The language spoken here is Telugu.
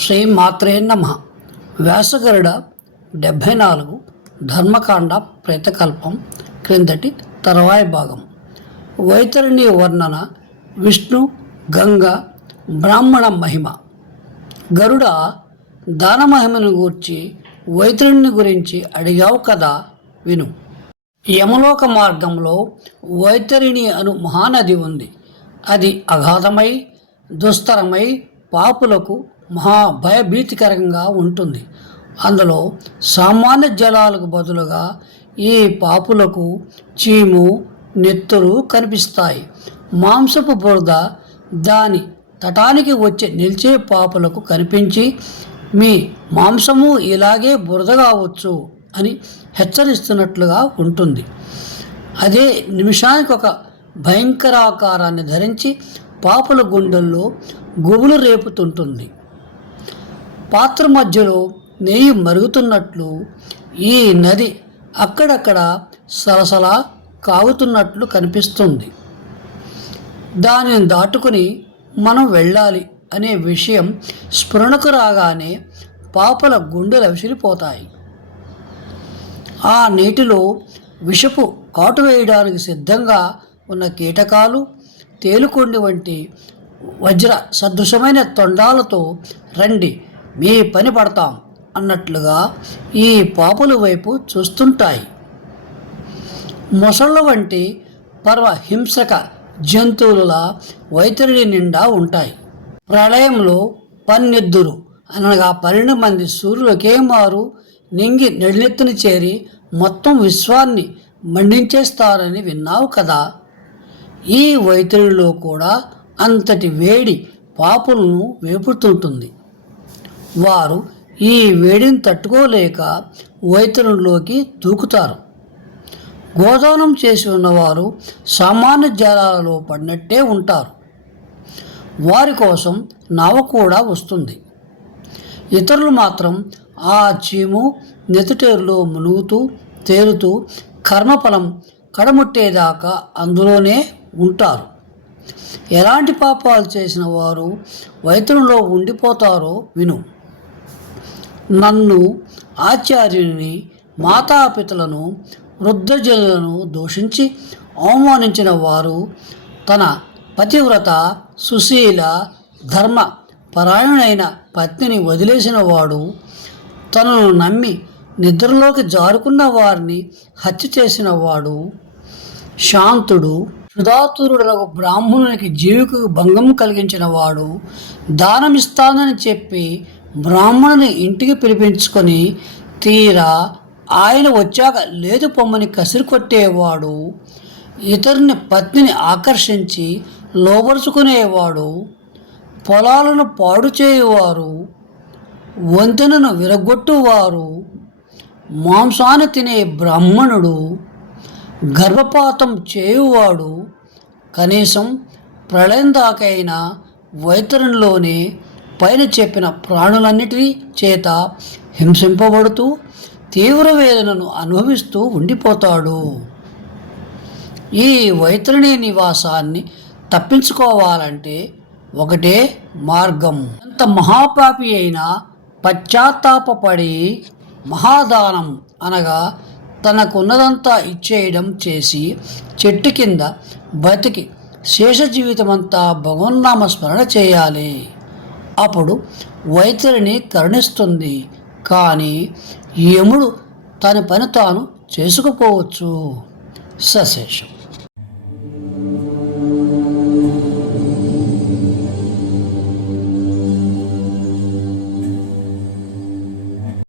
శ్రీ మాత్రే నమ. వ్యాసగరుడ డెబ్భై నాలుగు ధర్మకాండ ప్రేతకల్పం క్రిందటి తర్వాయి భాగం. వైతరిణి వర్ణన విష్ణు గంగ బ్రాహ్మణ మహిమ. గరుడ దానమహిమను గూర్చి వైతరుణ్ణి గురించి అడిగావు కదా విను. యమలోక మార్గంలో వైతరిణి అను మహానది ఉంది. అది అగాధమై దుస్తరమై పాపులకు మహా భయభీతికరంగా ఉంటుంది. అందులో సామాన్య జలాలకు బదులుగా ఈ పాపులకు చీము నెత్తురు కనిపిస్తాయి. మాంసపు బురద దాని తటానికి వచ్చి నిలిచే పాపులకు కనిపించి మీ మాంసము ఇలాగే బురద కావచ్చు అని హెచ్చరిస్తున్నట్లుగా ఉంటుంది. అదే నిమిషానికి ఒక భయంకరాకారాన్ని ధరించి పాపుల గుండెల్లో గుబులు రేపుతుంటుంది. పాత్ర మధ్యలో నెయ్యి మరుగుతున్నట్లు ఈ నది అక్కడక్కడ సలసల కాగుతున్నట్లు కనిపిస్తుంది. దానిని దాటుకుని మనం వెళ్ళాలి అనే విషయం స్ఫురణకు రాగానే పాపల గుండెలు విసిరిపోతాయి ఆ నీటిలో విషపు కాటు వేయడానికి సిద్ధంగా ఉన్న కీటకాలు తేలుకొండి వంటి వజ్ర సదృశమైన తొండాలతో రండి మీ పని పడతాం అన్నట్లుగా ఈ పాపుల వైపు చూస్తుంటాయి. మొసళ్ళ వంటి పర్వ హింసక జంతువుల వైతరిణి నిండా ఉంటాయి. ప్రళయంలో పన్నెద్దురు అనగా పన్నెండు మంది సూర్యులు ఒకేమారు నింగి నెడినెత్తుని చేరి మొత్తం విశ్వాన్ని మండించేస్తారని విన్నావు కదా. ఈ వైతరిలో కూడా అంతటి వేడి పాపులను వేపుతుంటుంది. వారు ఈ వేడిని తట్టుకోలేక వైతరులోకి దూకుతారు. గోదానం చేసి ఉన్నవారు సామాన్య జలాలలో పడినట్టే ఉంటారు. వారి కోసం నవ కూడా వస్తుంది. ఇతరులు మాత్రం ఆ చీము నెతుటేరులో మునుగుతూ తేలుతూ కర్మఫలం కడముట్టేదాకా అందులోనే ఉంటారు. ఎలాంటి పాపాలు చేసిన వారు వైద్యులలో ఉండిపోతారో విను. నన్ను ఆచార్యుని మాతాపితలను వృద్ధజనులను దూషించి అవమానించిన వారు తన పతివ్రత సుశీల ధర్మ పరాయణుడైన పత్నిని వదిలేసిన వాడు తనను నమ్మి నిద్రలోకి జారుకున్న వారిని హత్య చేసిన వాడు శాంతుడు. సుధాతురుడకు బ్రాహ్మణునికి జీవికు భంగం కలిగించిన వాడు దానమిస్తానని చెప్పి బ్రాహ్మణుని ఇంటికి పిలిపించుకొని తీరా ఆయన వచ్చాక లేదు పొమ్మని కసిరి కొట్టేవాడు ఇతరుని పత్నిని ఆకర్షించి లోపరుచుకునేవాడు పొలాలను పాడు చేయువారు. వంతెనను విరగొట్టువారు మాంసాన్ని తినే బ్రాహ్మణుడు. గర్భపాతం చేయువాడు. కనీసం ప్రళయం దాకైనా వైతరునిలోనే పైన చెప్పిన ప్రాణులన్నిటి చేత హింసింపబడుతూ తీవ్ర వేదనను అనుభవిస్తూ ఉండిపోతాడు. ఈ వైతరిణి నివాసాన్ని తప్పించుకోవాలంటే ఒకటే మార్గం. ఎంత మహాపాపి అయినా పశ్చాత్తాపపడి మహాదానం అనగా తనకున్నదంతా ఇచ్చేయడం చేసి చెట్టు కింద బతికి శేష జీవితమంతా భగవన్నామ స్మరణ చేయాలి. అప్పుడు వైఖరిని కరుణిస్తుంది కానీ యముడు తన పని తాను చేసుకుపోవచ్చు సశేషం.